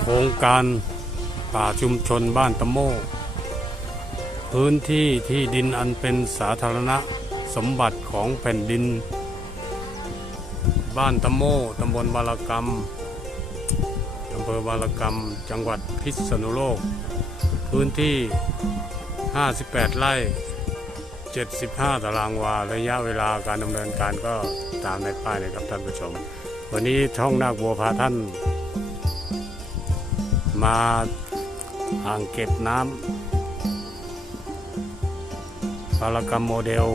โครงการป่าชุมชนบ้านตะโมพื้นที่ที่ดินอันเป็นสาธารณะสมบัติของแผ่นดิน บ้านตะโมตำบลบารกรรมอำเภอบารกรรมจังหวัดพิษณุโลก พื้นที่ 58 ไร่ 75 ตารางวา ระยะเวลาการดำเนินการก็ตามในป้ายเลยครับท่านผู้ชม วันนี้ช่องนาคบัวพาท่าน มาอ่างเก็บน้ำปารกรรมโมเดล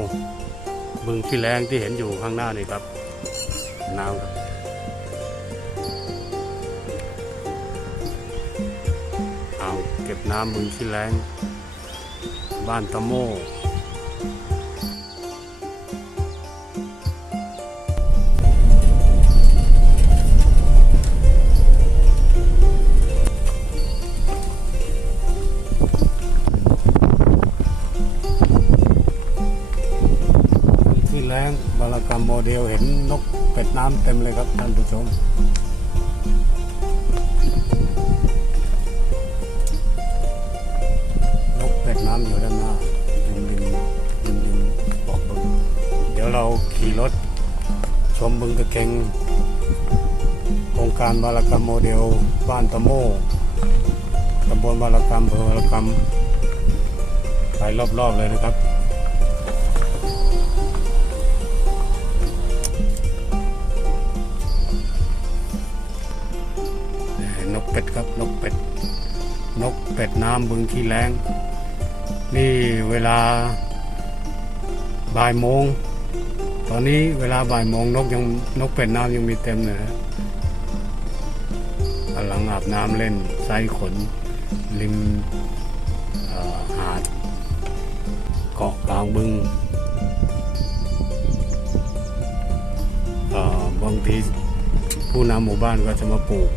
บึงขี้แรงที่เห็นอยู่ข้างหน้านี่ครับน้ำครับอ่างเก็บน้ำบึงขี้แรง บ้านตะโม เดลเห็นนกเป็ดน้ำเต็มเลยครับท่านผู้ชมนกเป็ดน้ำอยู่ด้านหน้าริมริมริมริมบอกบึงเดี๋ยวเราขี่รถชมบึงตะเกงโครงการบารกรรมโมเดลบ้านตะโมตำบลบารกรรมอำเภอบารกรรมไปรอบๆเลยนะครับ เป็ดครับนกเป็ด นกเป็ดน้ำบึงขี้แรงนี่เวลาบ่ายโมง ตอนนี้เวลาบ่ายโมงนกยังนกเป็ดน้ำยังมีเต็มเลยนะกำลังอาบน้ำเล่นไส้ขน ริมหาด เกาะกลางบึงบางทีผู้นำหมู่บ้านก็จะมาปลูก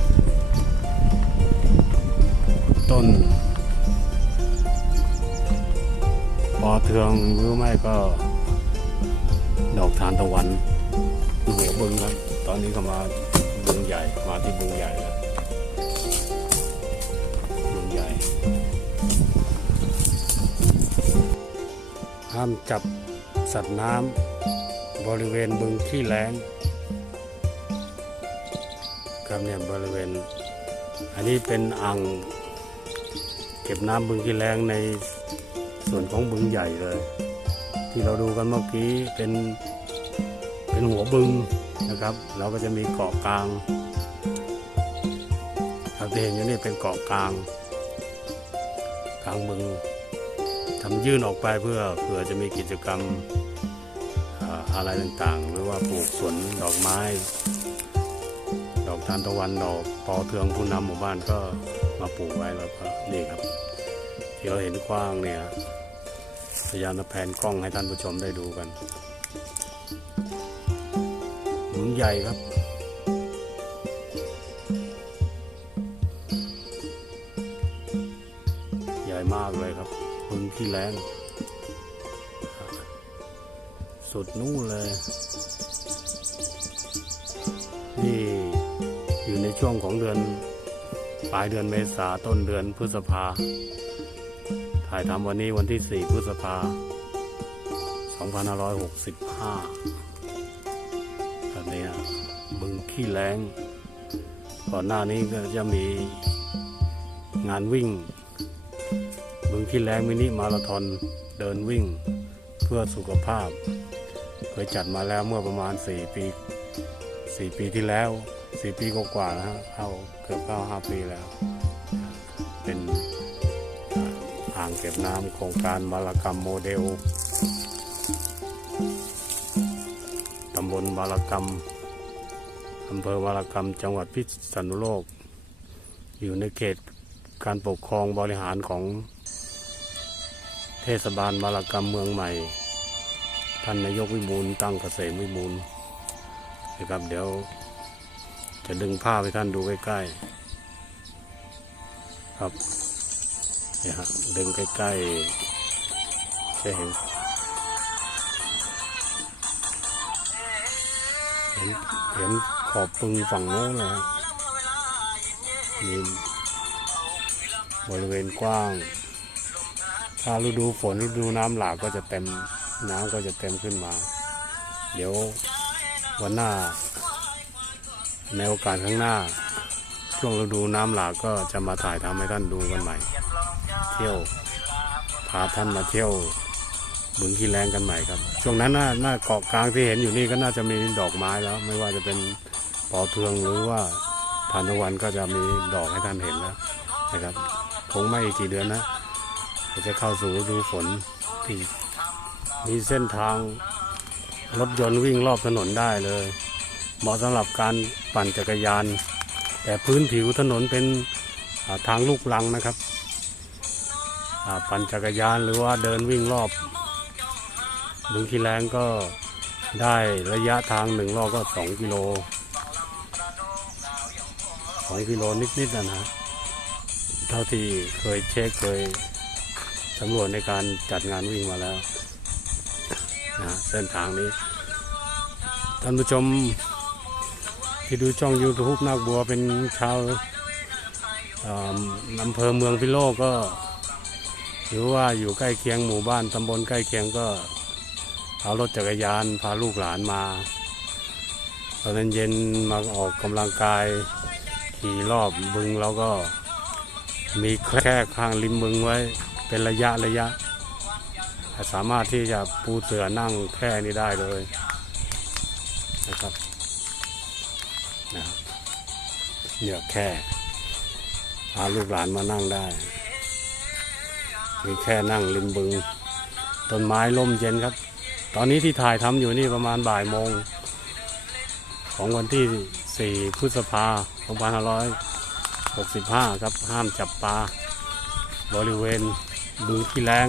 ต้น ปอเทืองหรือไม่ก็ ดอกทานตะวันหัวบึงครับ ตอนนี้ก็มาบึงใหญ่มาที่บึงใหญ่แล้วบึงใหญ่ ห้ามจับสัตว์น้ำบริเวณบึงขี้แล้งครับเนี่ยบริเวณ อันนี้เป็นอ่าง เก็บน้ำบึงขี้แรงในส่วนของบึงใหญ่เลย ที่เราดูกันเมื่อกี้เป็นเป็นหัวบึงนะครับ เราก็จะมีเกาะกลางครับที่เห็นอยู่นี่เป็นเกาะกลางกลางบึงทำยื่นออกไปเพื่อเผื่อจะมีกิจกรรมอ่าอะไรต่างๆ หรือว่าปลูกสวนดอกไม้ ดอกทานตะวันดอกปอเทืองผู้นำหมู่บ้านก็ มาปลูกไว้แล้วก็นี่ครับ ที่เราเห็นกว้างเนี่ยพยายามจะแผนกล้องให้ท่านผู้ชมได้ดูกันหมุนใหญ่ครับ ใหญ่มากเลยครับบึงที่แรงสุดนู่นเลยนี่อยู่ในช่วงของเดือน ปลายเดือนเมษาต้นเดือนพฤษภา ถ่ายทำวันนี้วันที่ 4 พฤษภา 2565แบบนี้บึงขี้แรงก่อนหน้านี้ก็จะมีงานวิ่ง บึงขี้แรงมินิมาราธอนเดินวิ่งเพื่อสุขภาพ เคยจัดมาแล้วเมื่อประมาณ 4 ปี 4 ปีที่แล้ว 4ปีกว่าๆแล้วเข้าเกือบเข้า5ปีแล้ว เป็นอ่างเก็บน้ำโครงการบารกรรมโมเดลตำบลบารกรรมอำเภอบารกรรมจังหวัดพิษณุโลก อยู่ในเขตการปกครองบริหารของเทศบาลบารกรรมเมืองใหม่ ท่านนายกวิบูลตั้งเกษมวิบูลนะครับเดี๋ยว จะดึงภาพให้ท่านดูใกล้ๆ ครับเนี่ยฮะดึงใกล้ๆจะเห็นเห็นเห็นขอบปึงฝั่งโน้นนะฮะมีบริเวณกว้าง ถ้าฤดูฝนฤดูน้ำหลากก็จะเต็มน้ำก็จะเต็มขึ้นมา เดี๋ยววันหน้า ในโอกาสข้างหน้า ช่วงฤดูน้ำหลากก็จะมาถ่ายทำให้ท่านดูกันใหม่ เที่ยวพาท่านมาเที่ยวบึงขี้แรงกันใหม่ครับ ช่วงนั้นหน้าหน้าเกาะกลางที่เห็นอยู่นี่ก็น่าจะมีดอกไม้แล้ว ไม่ว่าจะเป็นปอเทืองหรือว่าทานตะวันก็จะมีดอกให้ท่านเห็นแล้วนะครับคงไม่อีกกี่เดือนนะจะเข้าสู่ฤดูฝนที่มีเส้นทางรถยนต์วิ่งรอบถนนได้เลย เหมาะสำหรับการปั่นจักรยาน แต่พื้นผิวถนนเป็นทางลูกลังนะครับ ปั่นจักรยานหรือว่าเดินวิ่งรอบบึงขี้แรงก็ได้ระยะทางหนึ่งรอบก็สองกิโลสองกิโลนิดๆนะนะเท่าที่เคยเช็คเคยสำรวจในการจัดงานวิ่งมาแล้วนะเส้นทางนี้ท่านผู้ชม ที่ดูช่อง YouTube นาคบัวเป็นชาวเอ่ออำเภอเมืองพิโลกก็หรือว่าอยู่ใกล้เคียงหมู่บ้านตำบลใกล้เคียงก็เอารถจักรยานพาลูกหลานมาตอนนั้นเย็นมาออกกำลังกายขี่รอบบึงแล้วก็มีแค่ข้างริมบึงไว้เป็นระยะระยะ สามารถที่จะปูเสือนั่งแค่นี้ได้เลยนะครับ นะครับเนี่ยแค่พาลูกหลานมานั่งได้ มีแค่นั่งริมบึง ต้นไม้ร่มเย็นครับ ตอนนี้ที่ถ่ายทำอยู่นี่ประมาณบ่ายโมง ของวันที่ 4 พฤษภาคม2565 ครับ ห้ามจับปลา บริเวณบึงขี้แรง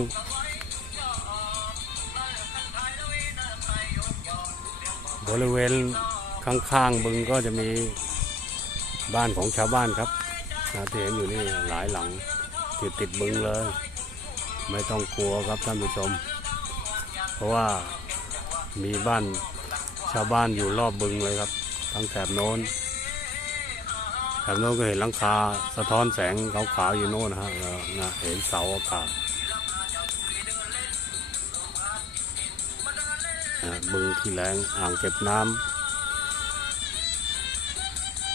บริเวณ ข้างๆบึงก็จะมีบ้านของชาวบ้านครับนะที่เห็นอยู่นี่หลายหลังติดติดบึงเลย ไม่ต้องกลัวครับท่านผู้ชม เพราะว่ามีบ้านชาวบ้านอยู่รอบบึงเลยครับทั้งแถบโน้นแถบโน้นก็เห็นหลังคาสะท้อนแสงขาวๆอยู่โน้นนะฮะเออนะเห็นเสาอากาศบึงที่แรงอ่างเก็บน้ำ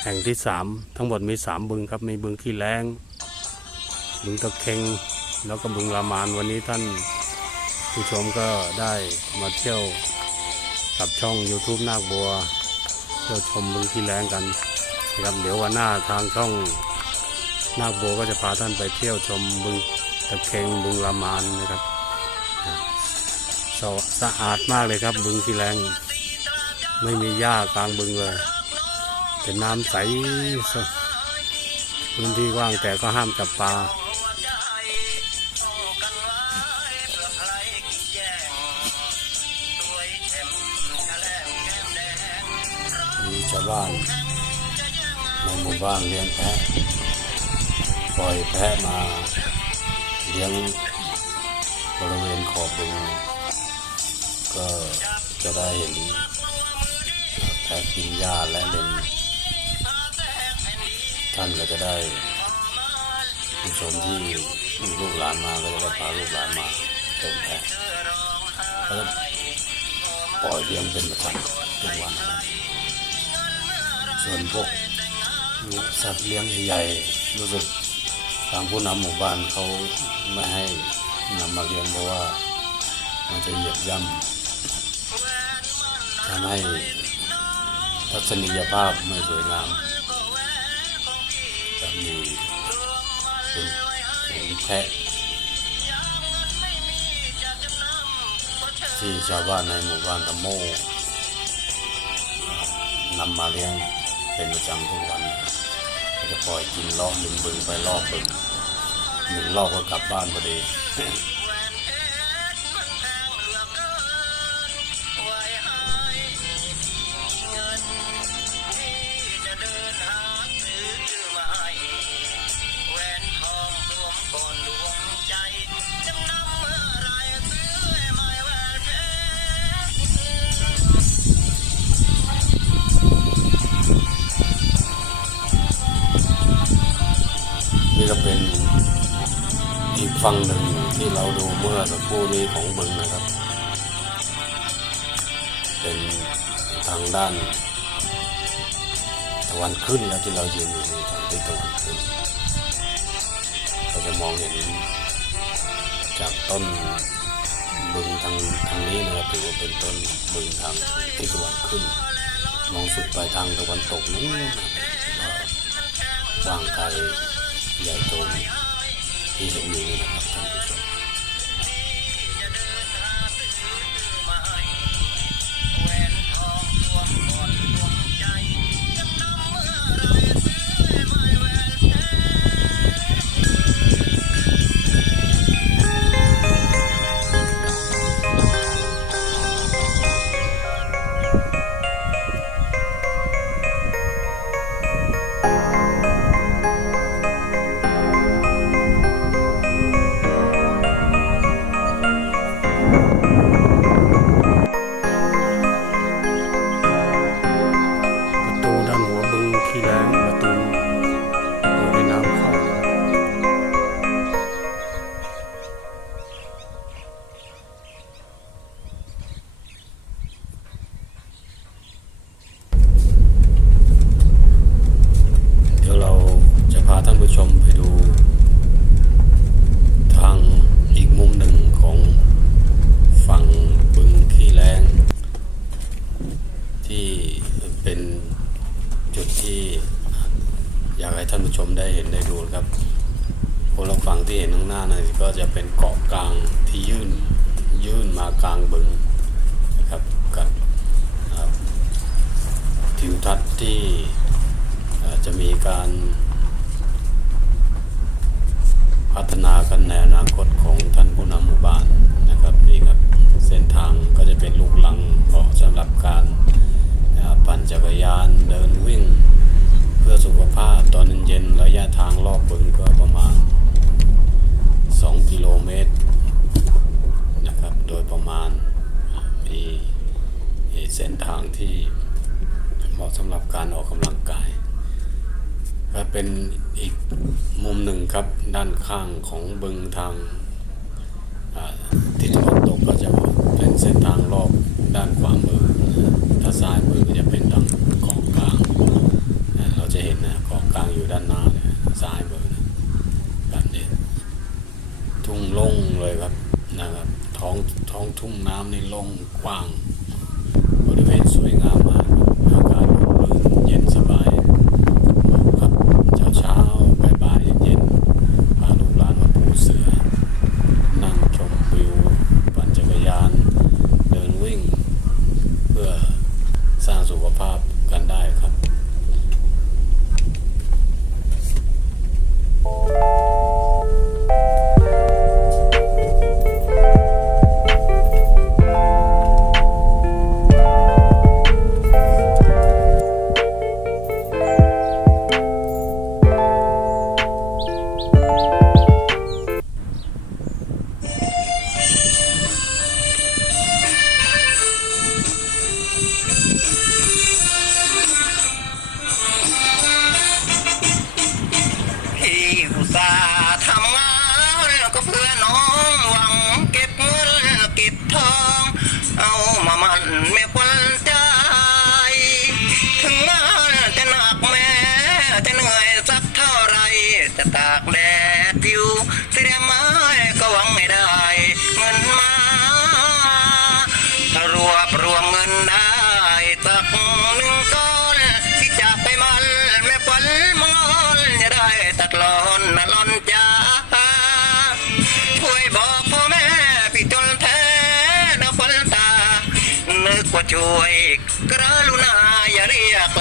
แห่งที่สามทั้งหมดมีสามบึงครับมีบึงขี้แรงบึงตะเคงแล้วก็บึงลามานวันนี้ท่านผู้ชมก็ได้มาเที่ยวกับช่อง YouTube นาคบัวเที่ยวชมบึงขี้แรงกันนะครับเดี๋ยววันหน้าทางช่องนาคบัวก็จะพาท่านไปเที่ยวชมบึงตะเคงบึงลามานนะครับสะอาดมากเลยครับบึงขี้แรงไม่มีหญ้ากลางบึงเลย เป็นน้ำใสพื้นที่ว่างแต่ก็ห้ามจับปลามีชาวบ้านในหมู่บ้านเลี้ยงแพะปล่อยแพะมาเลี้ยงบริเวณขอบบึงก็จะได้เห็นแพะกินหญ้าและเล่น ท่านก็จะได้ผู้ชมที่มีลูกหลานมาก็จะได้พาลูกหลานมาชมแพะแล้วก็ปล่อยเลี้ยงเป็นประจำทุกวันนะครับส่วนพวกสัตว์เลี้ยงใหญ่ๆรู้สึกทางผู้นำหมู่บ้านเขาไม่ให้นำมาเลี้ยงเพราะว่ามันจะเหยียบย่ำทำให้ทัศนียภาพไม่สวยงาม มีเป็นแพะที่ชาวบ้านในหมู่บ้านตะโมนำมาเลี้ยงเป็นประจำทุกวันก็จะปล่อยกินรอบหนึ่งบึงไปรอบบึงหนึ่งรอบก็กลับบ้านพอดี นี่ก็เป็นฝั่งหนึ่งที่เราดูเมื่อสักครู่นี้ของบึงนะครับ เป็นทางด้านตะวันขึ้นแล้วที่เรายืนอยู่ในทางทิศตะวันขึ้นเราจะมองเห็นจากต้นบึงทางทางนี้นะครับถือว่าเป็นต้นบึงทางทิศตะวันขึ้น มองสุดไปทางตะวันตกนู้นนะครับก็กว้างไกล ใหญ่โตที่เห็นอยู่นี่นะครับท่านผู้ชม ทิวทัศน์ที่จะมีการพัฒนากันในอนาคตของท่านผู้นำหมู่บ้านนะครับนี่ครับเส้นทางก็จะเป็นลูกลังเหมาะสำหรับการปั่นจักรยานเดินวิ่ง เพื่อสุขภาพตอนเย็นๆระยะทางรอบบึงก็ประมาณ 2 กิโลเมตรนะครับโดยประมาณมีเส้นทางที่ เหมาะสำหรับการออกกำลังกายก็เป็นอีกมุมหนึ่งครับด้านข้างของบึงทางทิศตะวันตกก็จะเป็นเส้นทางรอบด้านขวามือถ้าซ้ายมือก็จะเป็นทางเกาะกลาง เราจะเห็นนะเกาะกลางอยู่ด้านหน้าเนี่ยซ้ายมือนะแบบนี้ทุ่งโล่งเลยครับนะครับท้องท้องทุ่งน้ำนี่โล่งกว้าง ช่วยกระลุณาอย่าเรียก